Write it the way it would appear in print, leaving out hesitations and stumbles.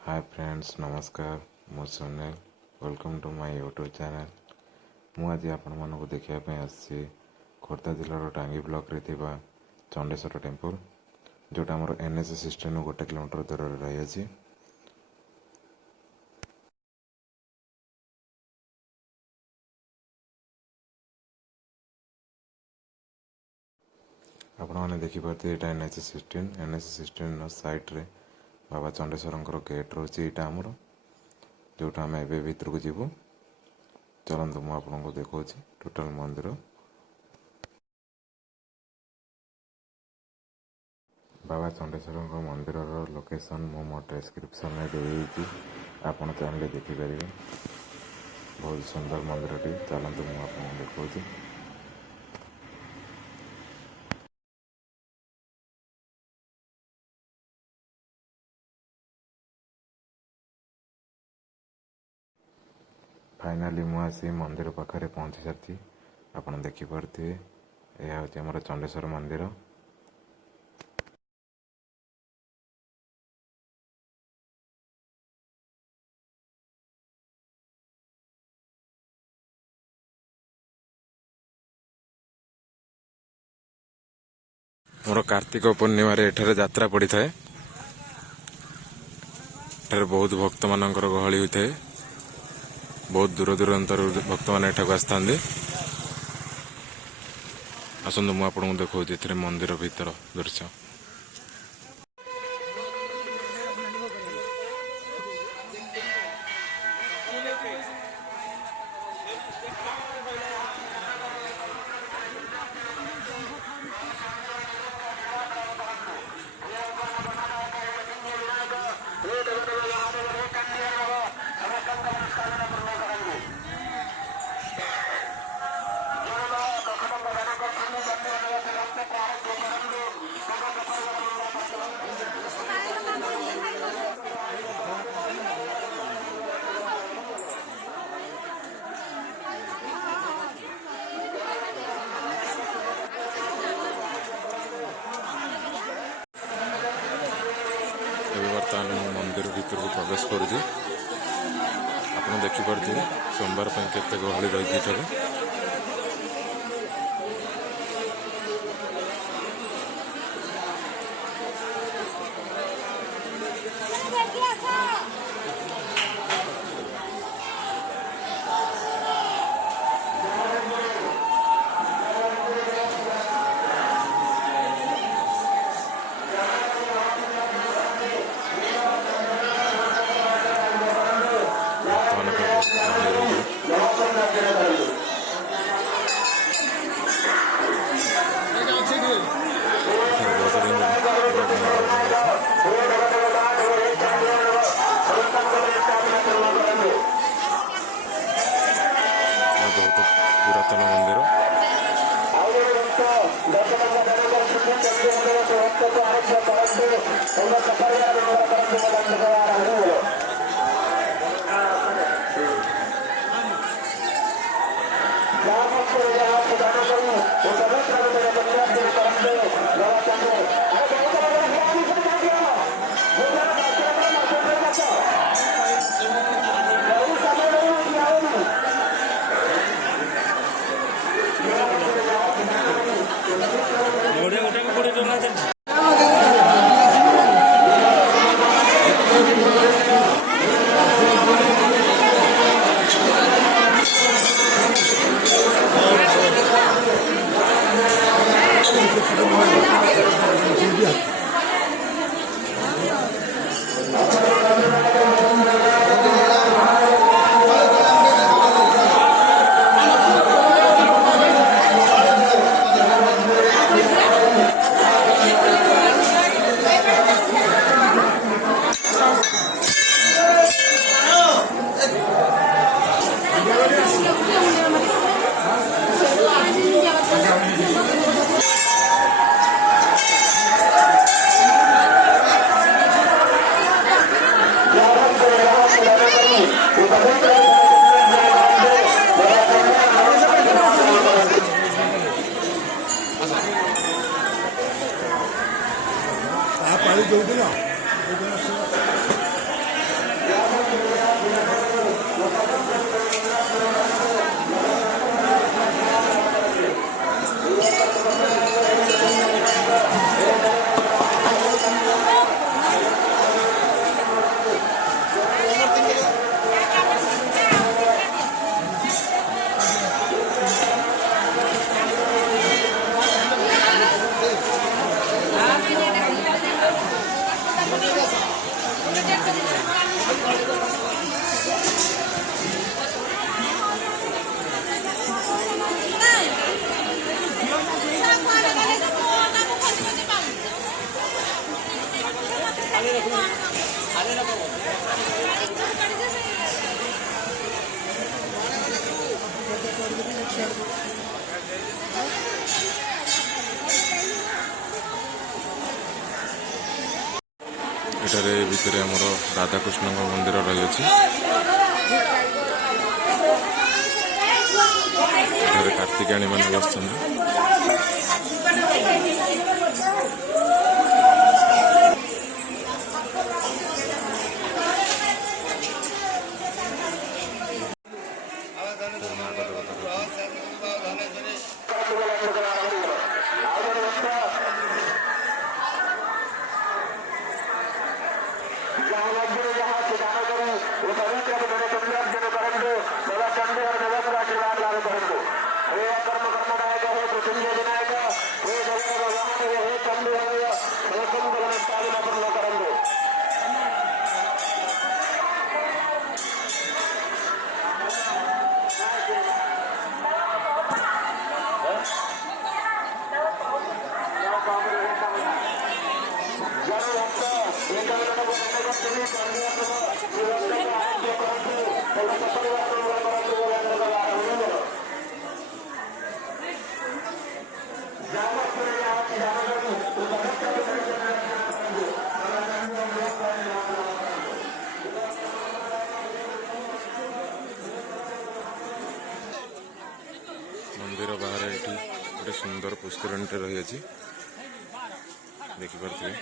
हाय friends नमस्कार मु Sunil welcome to my YouTube channel. मुझे आपण मानक देखापी आसी खोर्धा जिलार टांगी ब्लॉक रे थिबा चंडेश्वर टेम्पल जोटा आमर एनएच सिस्टेम 1 किलोमीटर दूर रही अछि। आपण मैंने देखिपारे यहाँ एनएच सिस्टेम साइट रे बाबा चंडेश्वर गेट रोचे यहाँ आमर जोटा आम ए भर को जीवु। चलतु मुझे आपको देखा टोटाल मंदिर बाबा चंडेश्वर मंदिर लोकेशन मो डिस्क्रिप्शन में देती आपड़ चाहिए देखिपारे। बहुत सुंदर मंदिरटी चलतु मुझे आपको देखा। फाइनाली मुझे मंदिर पाखे पहुँची सारी आप देखिपे यह हूँ आम चंडेश्वर मंदिर। मोर कार्तिक पूर्णिम एठारे यात्रा पड़ी थाए। एठारे बहुत भक्त मानकर गहली होता है। बहुत दूर दूरांतर भक्त मैंने एठाक आसता। आसतु मुझे आपको देखा मंदिर भीतर दृश्य। बर्तमान मंदिर भीतर को प्रवेश करुँच। आप देखिपे सोमवार केते गहली रही। बहुत पुरातन मंदिर ଏଠାରେ ଭିତରେ ଆମର ରାଧାକୃଷ୍ଣଙ୍କ ମନ୍ଦିର ରହିଅଛି। ଏଠାରେ କାର୍ତ୍ତିକାଣୀ ମାନେ ବସିଛନ୍ତି। मंदिर बाहर ये गोटे सुंदर पुष्करणीटे रही देखिपे नहीं